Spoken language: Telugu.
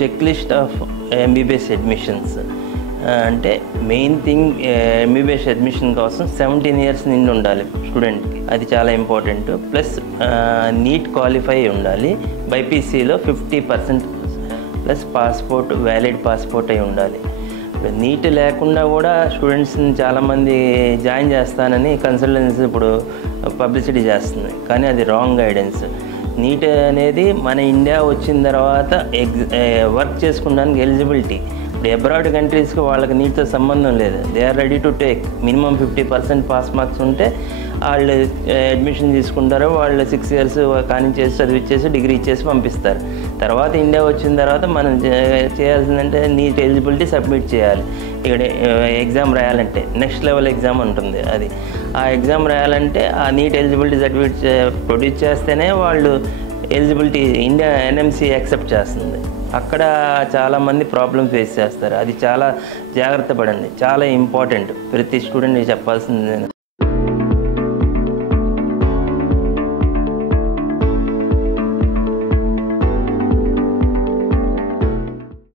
Check list of MBBS admissions అంటే మెయిన్ థింగ్ ఎంబీబీఎస్ అడ్మిషన్ కోసం 17 years నిండి ఉండాలి స్టూడెంట్కి, అది చాలా ఇంపార్టెంట్. ప్లస్ నీట్ క్వాలిఫై ఉండాలి, బైపీసీలో 50% ప్లస్ పాస్పోర్ట్ వ్యాలిడ్ పాస్పోర్ట్ అయి ఉండాలి. నీట్ లేకుండా కూడా స్టూడెంట్స్ని చాలామంది జాయిన్ చేస్తానని కన్సల్టెన్సీ ఇప్పుడు పబ్లిసిటీ చేస్తుంది, కానీ అది రాంగ్ గైడెన్స్. నీట్ అనేది మన ఇండియా వచ్చిన తర్వాత వర్క్ చేసుకోవడానికి ఎలిజిబిలిటీ. ఇప్పుడు అబ్రాడ్ కంట్రీస్కి వాళ్ళకి నీట్తో సంబంధం లేదు, they are ready to take. Minimum 50% pass marks ఉంటే వాళ్ళు అడ్మిషన్ తీసుకుంటారు, వాళ్ళు 6 years కానిచ్చేసి చదివిచ్చేసి డిగ్రీ ఇచ్చేసి పంపిస్తారు. తర్వాత ఇండియా వచ్చిన తర్వాత మనం చేయాల్సిందంటే నీట్ ఎలిజిబిలిటీ సబ్మిట్ చేయాలి. ఇక్కడ ఎగ్జామ్ రాయాలంటే నెక్స్ట్ లెవెల్ ఎగ్జామ్ ఉంటుంది, అది ఆ ఎగ్జామ్ రాయాలంటే ఆ నీట్ ఎలిజిబిలిటీ సర్టిఫికేట్ ప్రొడ్యూస్ చేస్తేనే వాళ్ళు ఎలిజిబిలిటీ ఇండియా ఎన్ఎంసీ యాక్సెప్ట్ చేస్తుంది. అక్కడ చాలామంది ప్రాబ్లమ్ ఫేస్ చేస్తారు, అది చాలా జాగ్రత్త పడండి, చాలా ఇంపార్టెంట్. ప్రతి స్టూడెంట్కి చెప్పాల్సింది